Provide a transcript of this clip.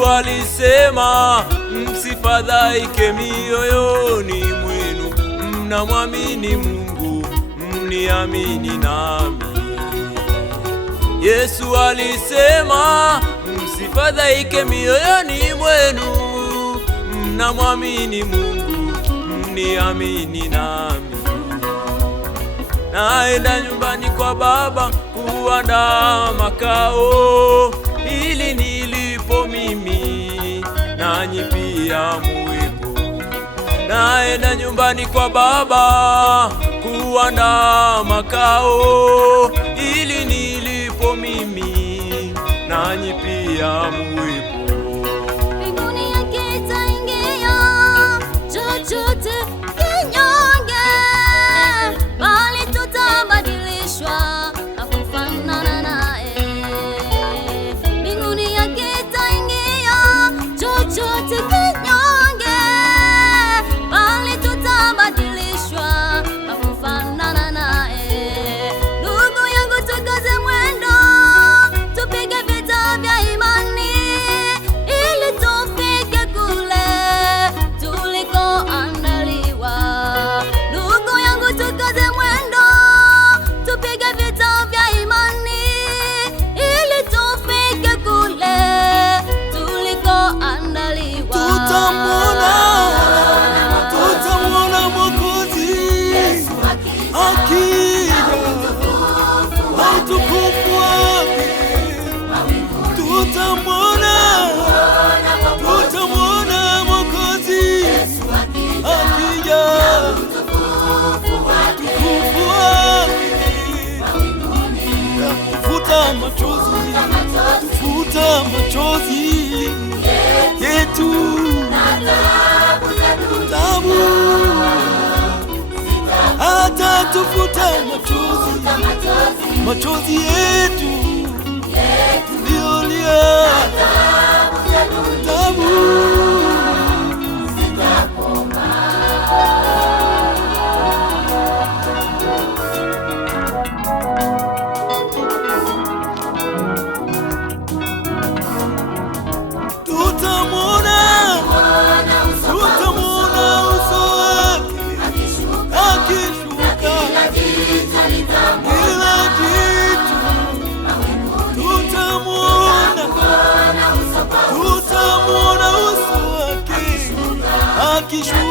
Yesu alisema, msifadhaike mioyoni mwenu, mnamwamini Mungu, mniamini nami. Yesu alisema, msifadhaike mioyoni mwenu, mnamwamini Mungu, mniamini nami. Naenda nyumbani kwa Baba kuandaa makao, ili nilipo mimi nanyi pia muwepo. Naenda nyumbani kwa Baba kuandaa makao, ili nilipo mimi nanyi pia muwepo. Mbinguni hakitaingia chochote kinyonge, bali tutabadilishwa na kufanana naye. Mbinguni hakitaingia chochote kinyonge, bali tutabadilishwa na kufanana naye. Ndugu yangu, tukaze mwendo, tupige vita vya imani, ili tufike kule tulikoandaliwa. Ndugu yangu, tukaze mwendo, tupige vita vya imani, ili tufike kule tulikoandaliwa. Tutamwona Mwokozi akija kwa utukufu wake. Tutamwona Mwokozi akija utukufu wake. Futa machozi yetu, tabu hata tufuta machozi yetu, tuliolia tabu. Tutamwona uso wake akishuka, kila jicho tutamwona uso wake akishuka.